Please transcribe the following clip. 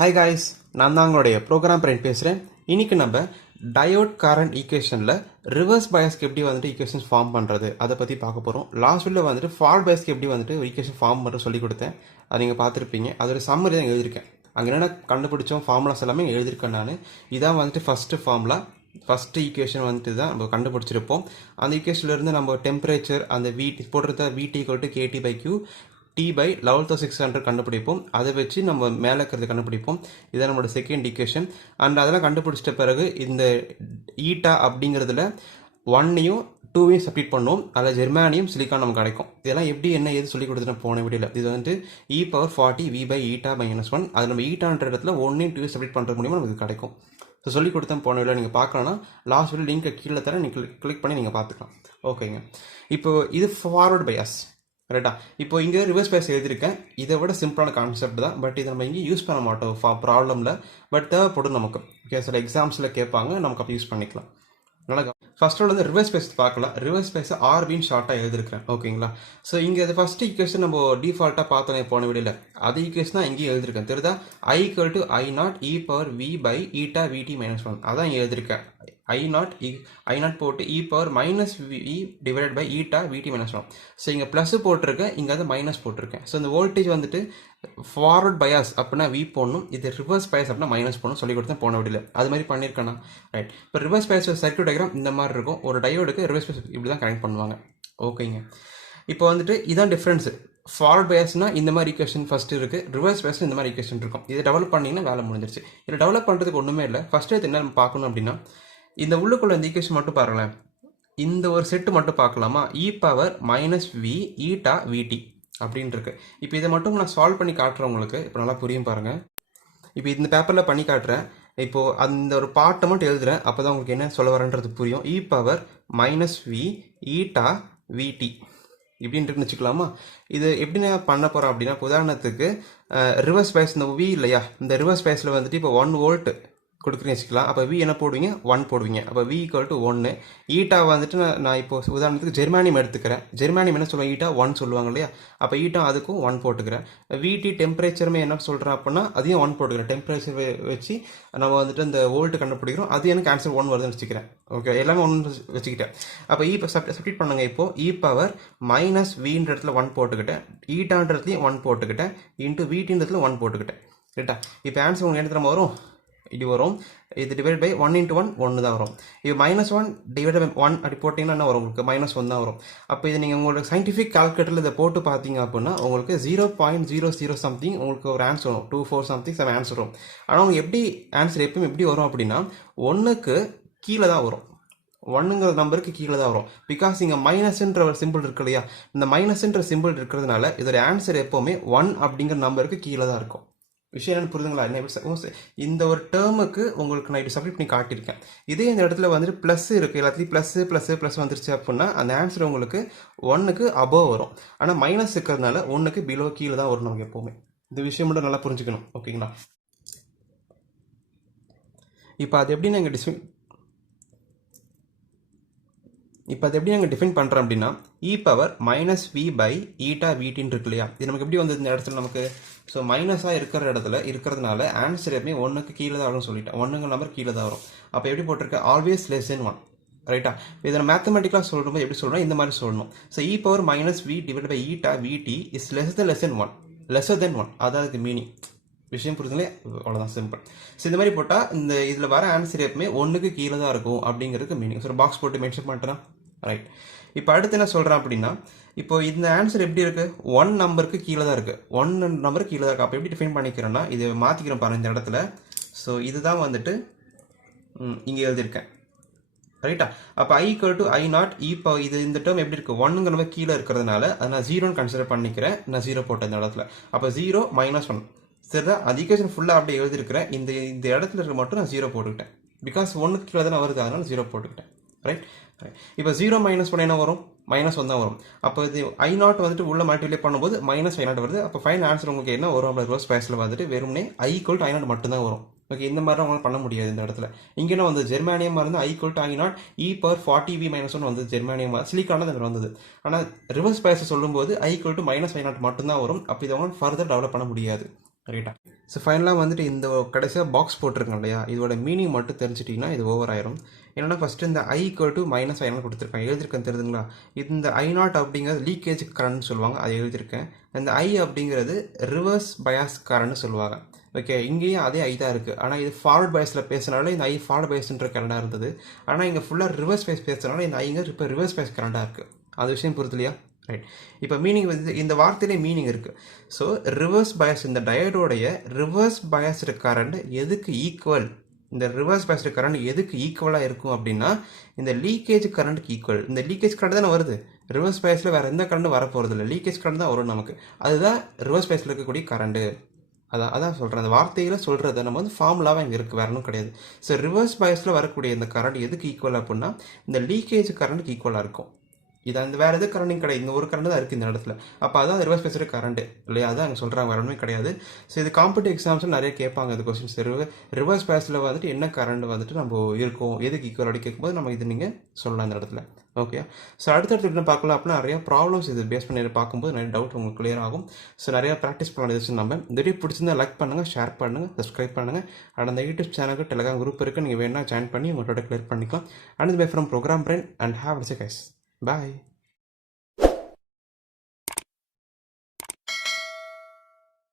Hi guys, நான் தான் உங்களுடைய ப்ரோக்ராம் பிரைன் பேசுகிறேன். இன்றைக்கி நம்ம டயோட் கரண்ட் ஈக்குவேஷனில் ரிவர்ஸ் பயாஸ்க்கு எப்படி வந்துட்டு ஈக்குவேஷன்ஸ் ஃபார்ம் பண்ணுறது அதை பற்றி பார்க்க போகிறோம். லாஸ்ட் வீடியோவில் வந்துட்டு ஃபார்வர்ட் பயாஸ்க்கு எப்படி வந்துட்டு ஈக்குவேஷன் ஃபார்ம் பண்ணுறது சொல்லி கொடுத்தேன். அதை நீங்கள் பார்த்துருப்பீங்க. அதோட சம்மரி தான் எழுதியிருக்கேன். அங்கே என்னென்ன கண்டுபிடிச்சோம் ஃபார்முலாஸ் எல்லாமே எழுதியிருக்கேன் நான். இதான் வந்துட்டு ஃபஸ்ட்டு ஃபார்முலா, ஃபஸ்ட்டு ஈக்குவேஷன் வந்துட்டு தான் நம்ம கண்டுபிடிச்சிருப்போம். அந்த ஈக்குவேஷன்லேருந்து நம்ம டெம்பரேச்சர் அந்த வீட்டி போடுறத VT = KT/Q T/11,600 கண்டுபிடிப்போம். அதை வச்சு நம்ம மேலே இருக்கிறது கண்டுபிடிப்போம். இதான் நம்மளோட செகண்ட் ஈக்குவேஷன். அண்ட் அதெல்லாம் கண்டுபிடிச்சிட்ட பிறகு இந்த ஈட்டா அப்படிங்கிறதுல 1ஐயும் 2ஐயும் சப்ஸ்டிட் பண்ணுவோம். அதில் ஜெர்மானியம் சிலிக்கான் நமக்கு கிடைக்கும். இதெல்லாம் எப்படி என்ன ஏது சொல்லி கொடுத்துட்டு போன வீடியோவில் இது வந்துட்டு e⁻40 V/η-1. அது நம்ம ஈட்டான்ற இடத்துல 1ஐயும் 2ஐயும் சப்ஸ்டிட் பண்ணுறது மூலியமாக நமக்கு கிடைக்கும். ஸோ சொல்லி கொடுத்தேன் போன வீடியோ நீங்கள் பார்க்கலன்னா லாஸ்ட் வீடியோ லிங்க்கை கீழே தர நீங்கள் கிளிக் பண்ணி நீங்கள் பார்த்துக்கலாம். ஓகேங்க. இப்போ இது ஃபார்வர்ட் பயாஸ் ரைட்டா. இப்போ இங்கே ரிவர்ஸ் பயாஸ் எழுதியிருக்கேன். இதை விட சிம்பிளான கான்செப்ட் தான். பட் இதை நம்ம இங்கே யூஸ் பண்ண மாட்டோம் ப்ராப்ளமில். பட் தேவைப்படும் நமக்கு. ஓகே, சில எக்ஸாம்ஸில் கேட்பாங்க, நமக்கு அப்போ யூஸ் பண்ணிக்கலாம். நல்லா ஃபர்ஸ்ட் வந்து ரிவர்ஸ் பயாஸ் பார்க்கலாம். ரிவர்ஸ் பயாஸ் RBன்னு ஷார்ட்டாக எழுதிருக்கேன். ஓகேங்களா. ஸோ இங்கே அது ஃபர்ஸ்ட் ஈக்குவேஷன் நம்ம டிஃபால்ட்டாக பார்த்தோம் போன வீடியோவில். அது ஈக்குவேஷன் தான் இங்கேயும் எழுதிருக்கேன். தெரியுதா? I = I0 e⁻V/η-1 அதான் இங்கே எழுதிருக்கேன். I0 போட்டு e⁻V/η-VT-1. ஸோ இங்கே ப்ளஸ் போட்டிருக்கேன், இங்கே வந்து மைனஸ் போட்டிருக்கேன். ஸோ இந்த வோல்டேஜ் வந்துட்டு ஃபார்வர்ட் பயாஸ் அப்படின்னா V போடணும், இது ரிவர்ஸ் பயாஸ் அப்படின்னா மைனஸ் போடணும் சொல்லி கொடுத்தேன் போன வீடியோவில். அது மாதிரி பண்ணியிருக்கேண்ணா. ரைட். இப்போ ரிவர்ஸ் பயாஸ் சர்க்யூட் டயக்ராம் இந்த மாதிரி இருக்கும். ஒரு டயோடுக்கு ரிவர்ஸ் பயாஸ் இப்படி தான் கனெக்ட் பண்ணுவாங்க. ஓகேங்க. இப்போ வந்துட்டு இதான் டிஃப்ரென்ஸு. ஃபார்வர்ட் பயாஸ்னா இந்த மாதிரி ஈக்குவேஷன் ஃபர்ஸ்ட் இருக்குது, ரிவர்ஸ் பயாஸ் இந்த மாதிரி ஈக்குவேஷன் இருக்கும். இதை டெவலப் பண்ணிங்கன்னா வேலை முடிஞ்சிருச்சு. இதை டெவலப் பண்ணுறதுக்கு ஒன்றுமே இல்லை. ஃபர்ஸ்ட் இது என்ன பார்க்கணும் அப்படின்னா, இந்த உள்ளுக்குள்ள இந்த ஈக்குவேஷன் மட்டும் பாருங்களேன். இந்த ஒரு செட்டு மட்டும் பார்க்கலாமா? e⁻−v⁻VT அப்படின்னு இருக்கு. இப்போ இதை மட்டும் நான் சால்வ் பண்ணி காட்டுறேன் உங்களுக்கு. இப்போ நல்லா புரியும் பாருங்க. இப்போ இந்த பேப்பரில் பண்ணி காட்டுறேன். இப்போ அந்த ஒரு பாட்டை மட்டும் எழுதுறேன். அப்போ தான் உங்களுக்கு என்ன சொல்ல வரேன்றது புரியும். e⁻−v⁻VT இப்படின்னு இருக்குன்னு வச்சுக்கலாமா? இது எப்படி நான் பண்ண போகிறேன் அப்படின்னா, உதாரணத்துக்கு ரிவர்ஸ் பயாஸ் இந்த V இல்லையா, இந்த ரிவர்ஸ் பயாஸில் வந்துட்டு இப்போ 1 வோல்ட் கொடுக்குறேன்னு வச்சுக்கலாம். அப்போ V என்ன போடுவீங்க? 1 போடுவீங்க. அப்போ V = 1. ஈட்டா வந்துட்டு நான் இப்போ உதாரணத்துக்கு ஜெர்மானியம் எடுத்துக்கிறேன். ஜெர்மானியம் என்ன சொல்லுவாங்க? ஈட்டா 1 சொல்லுவாங்க இல்லையா. அப்போ ஈட்டா அதுக்கும் 1 போட்டுக்கிறேன். VT டெம்பரேச்சருமே என்ன சொல்கிறேன் அப்படின்னா அதையும் 1 போட்டுக்கிறேன். டெம்பரேச்சர் வச்சு நம்ம வந்துட்டு இந்த வோல்ட் கண்டுபிடிக்கிறோம். அது எனக்கு ஆன்சர் 1 வருதுன்னு வச்சுக்கிறேன். ஓகே, எல்லாமே 1 வச்சுக்கிட்டேன். அப்போ சப்ஸ்டிட் பண்ணுங்க. இப்போ e⁻−v இடத்துல 1 போட்டுக்கிட்டேன், ஈட்டான்றதுலையும் 1 போட்டுக்கிட்டேன், இன்ட்டு VTன்றதுல 1 போட்டுக்கிட்டேன். ரைட்டா. இப்போ ஆன்சர் உங்களுக்கு என்ன தெரியுமா வரும்? இது வரும். இது டிவைட் பை 1 × 1 1 தான் வரும். இது -1 டிவைட் பை 1 அப்படி போட்டிங்கன்னா என்ன வரும்? உங்களுக்கு -1 தான் வரும். அப்போ இது நீங்கள் உங்களுக்கு சயின்டிஃபிக் கால்குலேட்டரில் இதை போட்டு பார்த்தீங்க அப்படின்னா உங்களுக்கு 0.00 சம்திங் உங்களுக்கு ஒரு ஆன்சர் வரும். 24 சம்திங் ஆன்சர் வரும். ஆனால் உங்களுக்கு எப்படி ஆன்சர் எப்பயும் எப்படி வரும் அப்படின்னா 1க்கு கீழே தான் வரும். 1ங்கிற நம்பருக்கு கீழே தான் வரும். பிகாஸ் இங்கே மைனஸ்ன்ற ஒரு சிம்பிள் இருக்கு இல்லையா, இந்த மைனஸ்ன்ற சிம்பிள் இருக்கிறதுனால இதோட ஆன்சர் எப்போவுமே 1 அப்படிங்கிற நம்பருக்கு கீழே தான் இருக்கும். விஷயம் என்னன்னு புரிதுங்களா? இந்த ஒரு டேர்முக்கு உங்களுக்கு நான் இப்படி சப்ஸ்டிட் பண்ணி காட்டியிருக்கேன். இதே இந்த இடத்துல வந்துட்டு ப்ளஸ் இருக்குது, எல்லாத்துலேயும் ப்ளஸ் வந்துருச்சு அப்படின்னா அந்த ஆன்சர் உங்களுக்கு 1க்கு அபோவ் வரும். ஆனால் மைனஸ் இருக்கிறதுனால 1க்கு பிலோ கீழே தான் வரும் நமக்கு எப்போவுமே. இந்த விஷயம் மட்டும் நல்லா புரிஞ்சுக்கணும். ஓகேங்களா. இப்போ அது எப்படி நாங்கள் டிஃபைன் பண்ணுறோம் அப்படின்னா e⁻−v/η-VTன்னு இருக்கு இல்லையா, இது நமக்கு எப்படி வந்து இந்த இடத்துல நமக்கு ஸோ மைனஸாக இருக்கிறதுனால ஆன்சர் எப்பவுமே 1க்கு கீழே தான் வரும்னு சொல்லிட்டேன். 1ங்கிற நம்பர் கீழே தான் வரும். அப்போ எப்படி போட்டிருக்கேன்? ஆல்வேஸ் <1. ரைட்டா. இதை மேத்தமெட்டிக்கலாக சொல்கிறோம். எப்படி சொல்லணும்? இந்த மாதிரி சொல்லணும். ஸோ e⁻−v/η-VT இஸ் லெஸ்ஸர் தென் 1 அதாவது மீனிங். விஷயம் புரிஞ்சுங்களே, அவ்வளோதான், சிம்பிள். ஸோ இந்த மாதிரி போட்டால் இந்த இதில் வர ஆன்சர் எப்பவுமே 1க்கு கீழே தான் இருக்கும் அப்படிங்கிறதுக்கு மீனிங். ஸோ பாக்ஸ் போட்டு மென்ஷன் பண்ணுறேன். ரைட். இப்போ அடுத்து என்ன சொல்கிறேன் அப்படின்னா, இப்போ இந்த ஆன்சர் எப்படி இருக்குது? 1 நம்பருக்கு கீழே தான் இருக்குது. 1 நம்பருக்கு கீழே தான் இருக்குது. அப்போ எப்படி டிஃபைன் பண்ணிக்கிறேன்னா, இது மாற்றிக்கிறேன் பாருங்கள் இந்த இடத்துல. ஸோ இதுதான் வந்துட்டு இங்கே எழுதியிருக்கேன். ரைட்டா. அப்போ I = I0 இப்போ இது இந்த டேர்ம் எப்படி இருக்குது? 1ங்கிற நம்பர் கீழே இருக்கிறதுனால அதை நான் 0ன்னு கன்சிடர் பண்ணிக்கிறேன். நான் 0 போட்டேன் இந்த இடத்துல. அப்போ 0 -1 சரிதான். அது ஈக்குவேஷன் ஃபுல்லாக அப்படியே எழுதிருக்கிறேன். இந்த இடத்துல இருக்க மட்டும் நான் 0 போட்டுக்கிட்டேன். பிகாஸ் 1க்கு கீழே தானே வருது, அதனால 0 போட்டுக்கிட்டேன். ரைட். இப்போ 0 - 1 என்ன வரும்? -1 தான் வரும். அப்போ இது I0 வந்துட்டு உள்ள மல்டிப்ளை பண்ணும்போது -I0 வருது. அப்போ ஃபைனல் ஆன்சர் உங்களுக்கு என்ன வரும்? ரிவர்ஸ் பயாஸில் வந்துட்டு வெறுமனே I = I0 மட்டும்தான் வரும். ஓகே, இந்த மாதிரி உங்களால் பண்ண முடியாது இந்த இடத்துல. இங்கே என்ன வந்து ஜெர்மானியமாக இருந்து I = I0 e⁻40 V-1 வந்து ஜெர்மானியமாக சிலிக்கான தான் வந்தது. ஆனால் ரிவர்ஸ் பயாஸை சொல்லும்போது I = -I0 மட்டும்தான் வரும். அப்போ இதை அவங்க ஃபர்தர் டெவலப் பண்ண முடியாது. ரைட்டா. ஸோ ஃபைனலாக வந்துட்டு இந்த கடைசியாக பாக்ஸ் போட்டிருக்கோம் இல்லையா, இதோட மீனிங் மட்டும் தெரிஞ்சிட்டிங்கன்னா இது ஓவர் ஆயிரும். என்னென்னா ஃபஸ்ட்டு இந்த I = -I0 கொடுத்துருக்கேன், எழுதியிருக்கேன் தெரியுதுங்களா. இந்த I0 அப்படிங்கிறது லீக்கேஜ் கரண்ட்னு சொல்லுவாங்க, அதை எழுதியிருக்கேன். இந்த I அப்படிங்கிறது ரிவர்ஸ் பயாஸ் கரண்ட்னு சொல்லுவாங்க. ஓகே, இங்கேயும் அதே I தான் இருக்குது. ஆனால் இது ஃபார்வர்ட் பயாஸில் பேசுனால இந்த I ஃபார்வர்ட் பயாஸ்ன்ற கரண்டாக இருந்தது. ஆனால் இங்கே ஃபுல்லாக ரிவர்ஸ் பயாஸ் பேசுனால இந்த Iங்க இப்போ ரிவர்ஸ் பயாஸ் கரண்டாக இருக்குது. அது விஷயம் புரியுதுலையா? ரைட். இப்போ மீனிங் வந்து இந்த வார்த்தையிலே மீனிங் இருக்குது. ஸோ ரிவர்ஸ் பயாஸ், இந்த டயோடோடைய ரிவர்ஸ் பயாஸ்டு கரண்ட் எதுக்கு ஈக்குவல், இந்த ரிவர்ஸ் பயாஸ்டு கரண்ட் எதுக்கு ஈக்குவலாக இருக்கும் அப்படின்னா இந்த லீக்கேஜ் கரண்ட்டுக்கு ஈக்குவல். இந்த லீக்கேஜ் கரண்ட் தானே வருது, ரிவர்ஸ் பயாஸில் வேறு எந்த கரண்ட்டும் வரப்போகிறது இல்லை, லீக்கேஜ் கரண்ட் தான் வரும் நமக்கு. அதுதான் ரிவர்ஸ் பயாஸில் இருக்கக்கூடிய கரண்ட்டு. அதான் சொல்கிறேன், அந்த வார்த்தையில் சொல்கிறத நம்ம வந்து ஃபார்முலாவாக இங்கே இருக்குது, வேற ஒன்றும் கிடையாது. ஸோ ரிவர்ஸ் பயாஸில் வரக்கூடிய இந்த கரண்ட் எதுக்கு ஈக்குவல் அப்படின்னா இந்த லீக்கேஜ் கரண்ட்டுக்கு ஈக்குவலாக இருக்கும். இது அந்த வேறு எது கரண்ட்டும் கிடையாது, இந்த ஒரு கரண்ட் தான் இருக்குது இந்த இடத்துல. அப்போ அதான் ரிவர்ஸ் பேசுகிற கரண்ட் இல்லையா, அதான் அங்கே சொல்கிறாங்க, வேற ஒன்றுமே கிடையாது. ஸோ இது காம்படிட்டிவ் எக்ஸாம்ஸில் நிறைய கேட்பாங்க இந்த கொஸ்டின்ஸ். ரிவர்ஸ் பேஸில் வந்துட்டு என்ன கரண்ட் வந்துட்டு நம்ம இருக்கும், எதுக்கு ஈக்குவல் அப்படி கேட்கும்போது நம்ம இது நீங்கள் சொல்லலாம் இந்த இடத்துல. ஓகே, ஸோ அடுத்தடுத்து என்ன பார்க்கலாம் அப்படின்னா நிறைய ப்ராப்ளம்ஸ் இது பேஸ் பண்ணி பார்க்கும்போது நிறைய டவுட் உங்களுக்கு கிளியர் ஆகும். ஸோ நிறைய ப்ராக்டிஸ் பண்ண நம்ம இந்த வீடியோ பிடிச்சிருந்தா லைக் பண்ணுங்கள், ஷேர் பண்ணுங்கள், சப்ஸ்கிரைப் பண்ணுங்கள். அண்ட் அந்த யூடியூப் சேனலுக்கு டெலிகிராம் குரூப் இருக்குது, நீங்கள் வேணால் ஜாயின் பண்ணி உங்களோட கிளியர் பண்ணிக்கலாம். And bye from program brain and have a guys. Bye.